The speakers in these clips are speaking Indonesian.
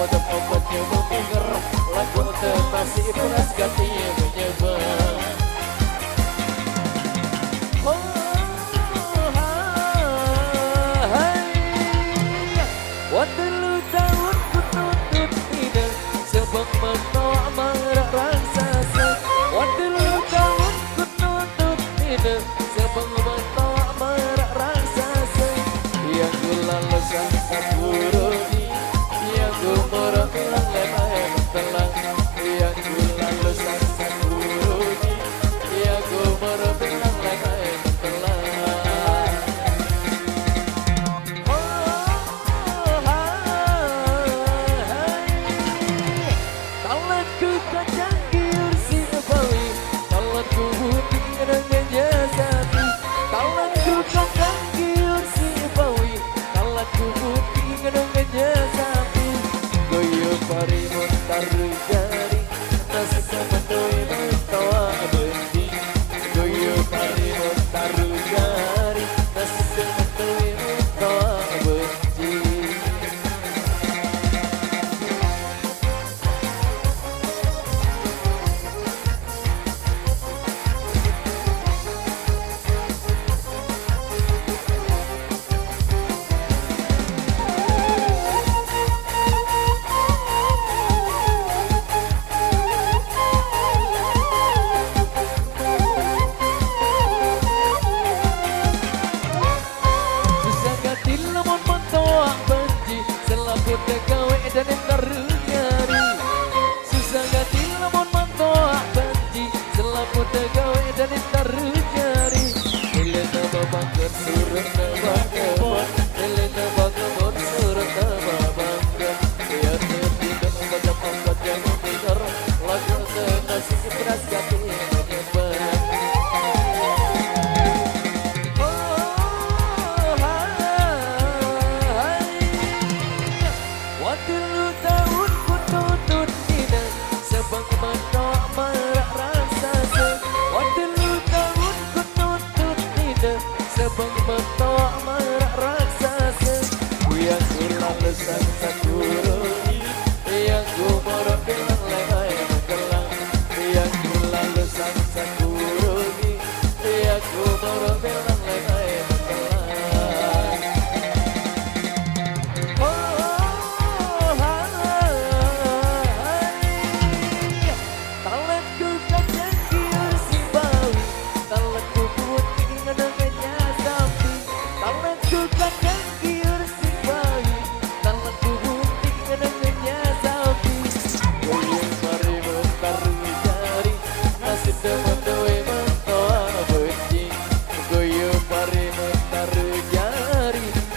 obat-obatnya memingger, lagu terpasih peras ganti menyebar. Waktu lu tahun ku tuntut tidak sebab menolak marah raksasa. Waktu lu tahun ku tuntut tidak sebab menolak marah raksasa. Yang ku lalu sangsa buruni, yang ku merokok lemah telang. Yang ku lalu sangsa buruni, yang ku merokok lemah telang. Talatku kacang giur si bawi, talatku putih dengannya sapi. Talatku kacang giur si bawi, talatku putih dengannya sapi. Goyo parimun taruh jari, nasi semendoi mentawa bendi. Goyo parimun taruh jari, nasi semendoi mentawa bendi. Dan taruh jari susah gati lamun mantoak benci selaku tegawe dan taruh jari nilai nama bangker surut nama kebon nilai nama kebon surut nama bangker biar tidak membaca pangkat yang mendengar lagu senasi beras gati menyebar. Waktu lu tahun ku tuntut tidak sebab menolak marah raksasa. Waktu lu tahun ku tuntut tidak sebab menolak marah raksasa. Ku yang hilang lesang sakuruni, yang ku morok bilang lehai menggelang. Yang hilang lesang sakuruni, yang ku morok bilang lehai menggelang.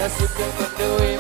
Nasib yang mendewi